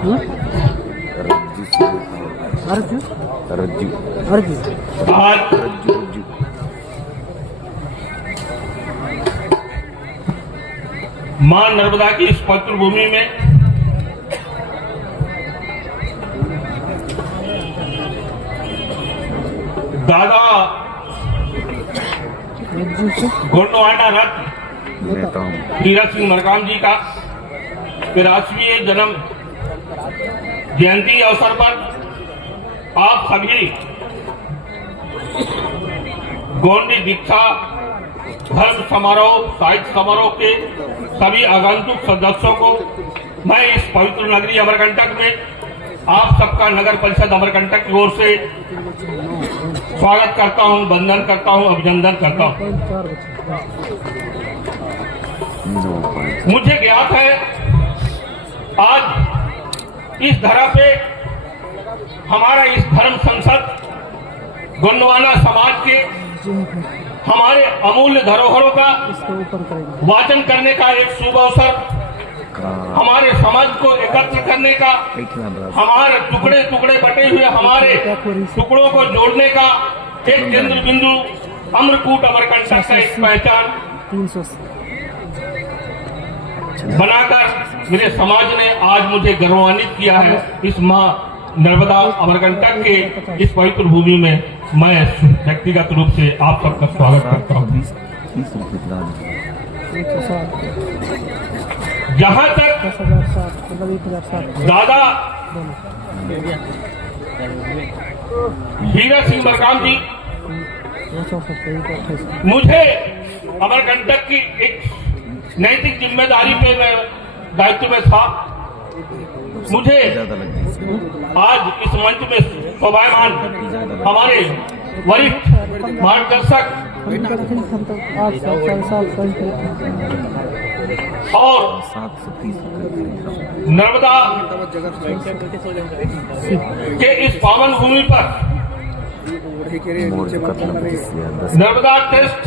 मां नर्मदा की इस पवित्र भूमि में दादा गोंडवाना रत्न हीरा सिंह मरकाम जी का राष्ट्रीय जन्म जयंती अवसर पर आप सभी गोंडी दीक्षा धर्म समारोह साहित्य समारोह के सभी आगंतुक सदस्यों को मैं इस पवित्र नगरी अमरकंटक में आप सबका नगर परिषद अमरकंटक की ओर से स्वागत करता हूं, वंदन करता हूं, अभिनंदन करता हूं। मुझे ज्ञात है आज इस धरा पे हमारा इस धर्म संसद गोंडवाना समाज के हमारे अमूल्य धरोहरों का वाचन करने का एक शुभ अवसर, हमारे समाज को एकत्र करने का, हमारे टुकड़े टुकड़े बटे हुए हमारे टुकड़ों को जोड़ने का एक केंद्र बिंदु अमरकूट अमरकंटक का एक पहचान बनाकर मेरे समाज ने आज मुझे गौरवान्वित किया है। इस मां नर्मदा अमरकंटक के इस पवित्र भूमि में मैं व्यक्तिगत रूप से आप सबका स्वागत करता हूँ। जहाँ तक दादा हीरा सिंह मरकाम जी मुझे अमरकंटक की एक नैतिक जिम्मेदारी पे मैं दायित्व में था, मुझे आज इस मंच में शोभायमान हमारे वरिष्ठ मार्गदर्शक और नर्मदा के इस पावन भूमि पर नर्मदा ट्रस्ट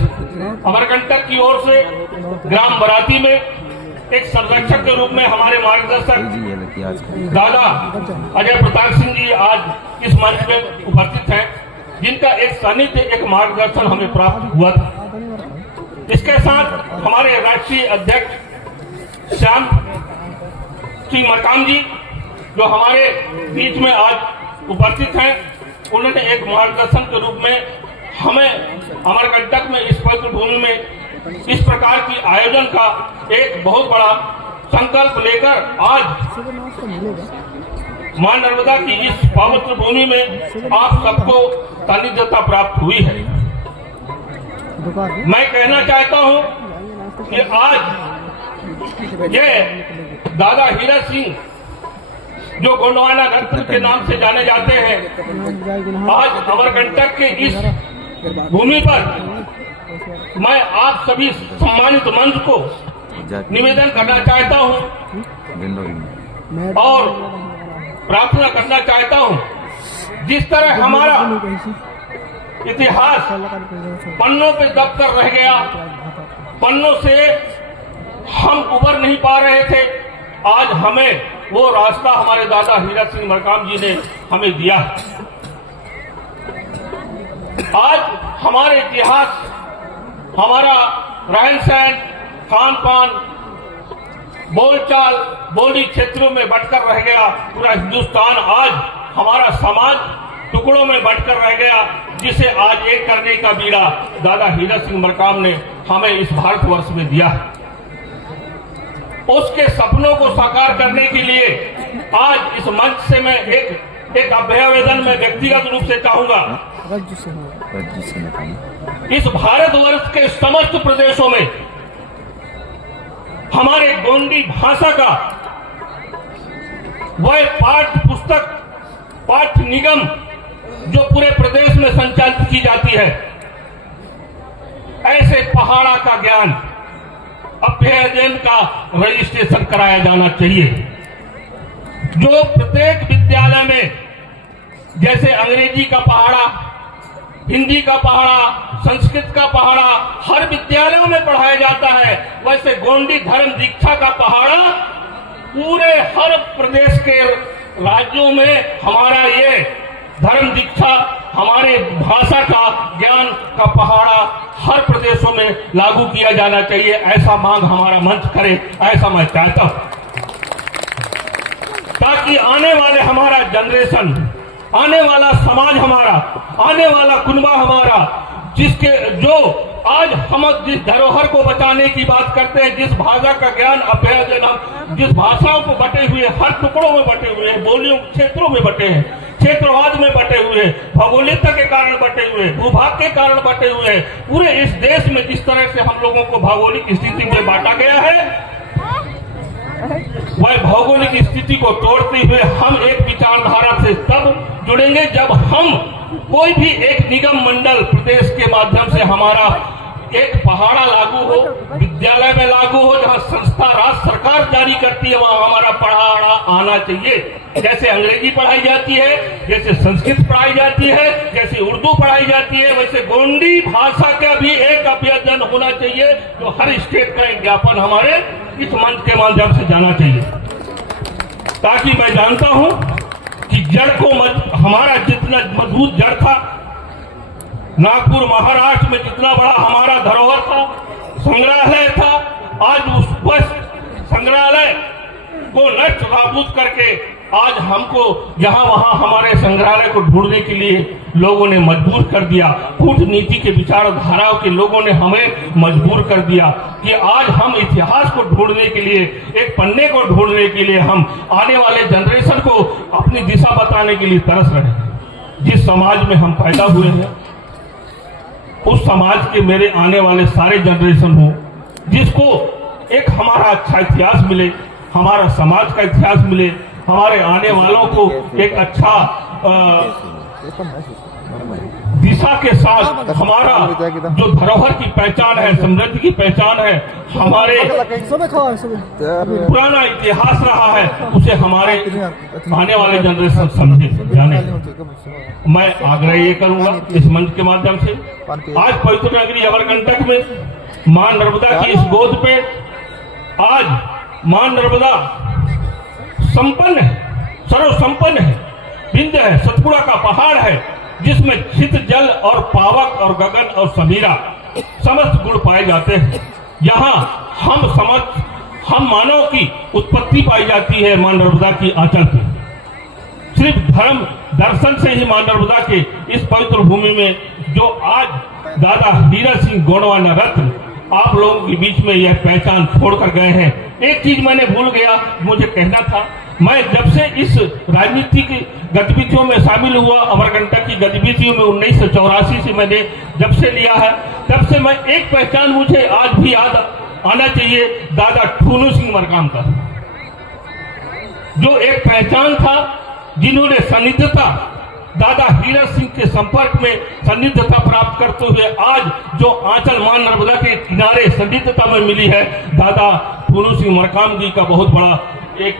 अमरकंटक की ओर से ग्राम बराती में एक संरक्षक के रूप में हमारे मार्गदर्शक दादा अजय प्रताप सिंह जी आज इस मंच में उपस्थित हैं, जिनका एक सानिध्य एक मार्गदर्शन हमें प्राप्त हुआ था। इसके साथ हमारे राष्ट्रीय अध्यक्ष श्याम सिंह मरकाम जी जो हमारे बीच में आज उपस्थित हैं, उन्होंने एक मार्गदर्शन के रूप में हमें अमरकंटक में इस पवित्र भूमि में इस प्रकार की आयोजन का एक बहुत बड़ा संकल्प लेकर आज मां नर्मदा की इस पवित्र भूमि में आप सबको सानिध्यता प्राप्त हुई है। मैं कहना चाहता हूं कि आज ये दादा हीरा सिंह जो गोंडवाना रत्न के नाम से जाने जाते हैं, आज अमरकंटक के इस भूमि पर मैं आप सभी सम्मानित मंच को निवेदन करना चाहता हूं और प्रार्थना करना चाहता हूं, जिस तरह हमारा इतिहास पन्नों पे दब कर रह गया, पन्नों से हम उबर नहीं पा रहे थे, आज हमें वो रास्ता हमारे दादा हीरा सिंह मरकाम जी ने हमें दिया। आज हमारे इतिहास, हमारा रहन सहन, खान पान, बोलचाल, बोली क्षेत्रों में बंटकर रह गया। पूरा हिंदुस्तान आज हमारा समाज टुकड़ों में बंटकर रह गया, जिसे आज एक करने का बीड़ा दादा हीरा सिंह मरकाम ने हमें इस भारतवर्ष में दिया। उसके सपनों को साकार करने के लिए आज इस मंच से मैं एक अभ्यावेदन में व्यक्तिगत रूप से चाहूंगा, इस भारतवर्ष के समस्त प्रदेशों में हमारे गोंडी भाषा का वह पाठ्य पुस्तक, पाठ्य निगम जो पूरे प्रदेश में संचालित की जाती है, ऐसे पहाड़ा का ज्ञान अभ्यावेदन का रजिस्ट्रेशन कराया जाना चाहिए, जो प्रत्येक विद्यालय में जैसे अंग्रेजी का पहाड़ा, हिंदी का पहाड़ा, संस्कृत का पहाड़ा हर विद्यालयों में पढ़ाया जाता है, वैसे गोंडी धर्म दीक्षा का पहाड़ा पूरे हर प्रदेश के राज्यों में हमारा ये धर्म दीक्षा, हमारे भाषा का ज्ञान का पहाड़ा हर प्रदेशों में लागू किया जाना चाहिए, ऐसा मांग हमारा मंच करे, ऐसा मैं चाहता हूं, ताकि आने वाले हमारा जनरेशन, आने वाला समाज हमारा, आने वाला कुनबा हमारा, जो आज हम जिस धरोहर को बचाने की बात करते हैं, जिस भाषा का ज्ञान अभ्यास, जिस भाषाओं को बटे हुए, हर टुकड़ों में बटे हुए हैं, बोलियों क्षेत्रों में बटे हैं, क्षेत्रवाद में बटे हुए, भौगोलिकता के कारण बटे हुए, भूभाग के कारण बटे हुए, पूरे इस देश में जिस तरह से हम लोगों को भौगोलिक स्थिति में बांटा गया है, वह भौगोलिक स्थिति को तोड़ते हुए हम एक विचारधारा से तब जुड़ेंगे जब हम कोई भी एक निगम मंडल प्रदेश के माध्यम से हमारा एक पहाड़ा लागू हो, विद्यालय में लागू हो, जहां संस्था राज्य सरकार जारी करती है वहां हमारा पहाड़ा आना चाहिए। जैसे अंग्रेजी पढ़ाई जाती है, जैसे संस्कृत पढ़ाई जाती है, जैसे उर्दू पढ़ाई जाती है, वैसे गोंडी भाषा का भी एक अभ्यासन होना चाहिए, जो हर स्टेट का एक ज्ञापन हमारे इस मंच के माध्यम से जाना चाहिए, ताकि मैं जानता हूं कि जड़ को हमारा जितना मजबूत जड़ था, नागपुर महाराष्ट्र में जितना बड़ा हमारा धरोहर था, संग्रहालय था, आज उस संग्रहालय को नष्ट नाबूद करके आज हमको यहाँ वहां हमारे संग्रहालय को ढूंढने के लिए लोगों ने मजबूर कर दिया। कूटनीति के विचारधाराओं के लोगों ने हमें मजबूर कर दिया कि आज हम इतिहास को ढूंढने के लिए, एक पन्ने को ढूंढने के लिए हम आने वाले जनरेशन को अपनी दिशा बताने के लिए तरस रहे हैं। जिस समाज में हम पैदा हुए हैं उस समाज के मेरे आने वाले सारे जनरेशन हो, जिसको एक हमारा अच्छा इतिहास मिले, हमारा समाज का इतिहास मिले, हमारे आने वालों को एक अच्छा दिशा के साथ हमारा जो धरोहर की पहचान है, समृद्धि की पहचान है, हमारे पुराना इतिहास रहा है, उसे हमारे आने वाले जनरेशन समझे जाने। मैं आग्रह ये करूंगा इस मंच के माध्यम से, आज पवित्र नगरी अमरकंटक में मां नर्मदा की इस गोद पे आज मां नर्मदा संपन्न है, सर्वसंपन्न है, विंध्य है, सतपुड़ा का पहाड़ है, जिसमें चित जल और पावक और गगन और समीरा समस्त गुण पाए जाते हैं। यहाँ हम मानव की उत्पत्ति पाई जाती है मां नर्मदा की आंचल पे। सिर्फ धर्म दर्शन से ही मां नर्मदा के इस पवित्र भूमि में जो आज दादा हीरा सिंह गोंडवाना रत्न आप लोगों के बीच में यह पहचान छोड़कर गए हैं। एक चीज मैंने भूल गया, मुझे कहना था, मैं जब से इस राजनीतिक गतिविधियों में शामिल हुआ, अमरकंटक की गतिविधियों में 1984 से मैंने जब से लिया है, तब से मैं एक पहचान मुझे आज भी याद आना चाहिए, दादा ठूनू सिंह मरकाम का, जो एक पहचान था, जिन्होंने सन्निधता दादा हीरा सिंह के संपर्क में सन्निधता प्राप्त करते हुए आज जो आंचल मां नर्मदा के किनारे सन्निधता में मिली है, दादा ठूनू सिंह मरकाम जी का बहुत बड़ा एक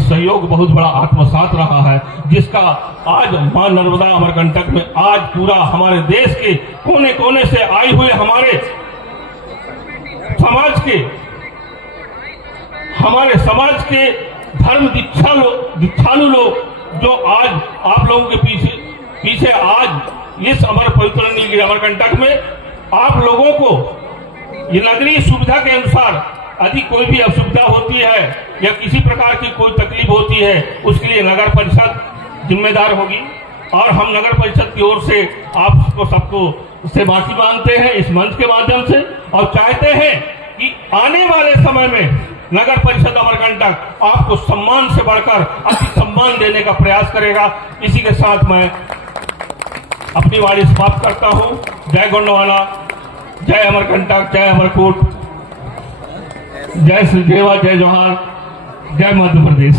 सहयोग, बहुत बड़ा आत्मसात रहा है, जिसका आज मां नर्मदा अमरकंटक में आज पूरा हमारे देश के कोने कोने से आए हुए हमारे समाज के धर्म दीक्षालु लोग जो आज आप लोगों के पीछे आज इस पवित्र नगरी अमरकंटक में आप लोगों को ये नगरीय सुविधा के अनुसार यदि कोई भी असुविधा होती है या किसी प्रकार की कोई तकलीफ होती है, उसके लिए नगर परिषद जिम्मेदार होगी, और हम नगर परिषद की ओर से आपको सबको से माफी मांगते हैं इस मंच के माध्यम से, और चाहते हैं कि आने वाले समय में नगर परिषद अमरकंटक आपको सम्मान से बढ़कर अति सम्मान देने का प्रयास करेगा। इसी के साथ मैं अपनी वाणी समाप्त करता हूं। जय गोंडवाना, जय अमरकंटक, जय अमरकोट, जय श्री देवा, जय जोहार, जय मध्य प्रदेश।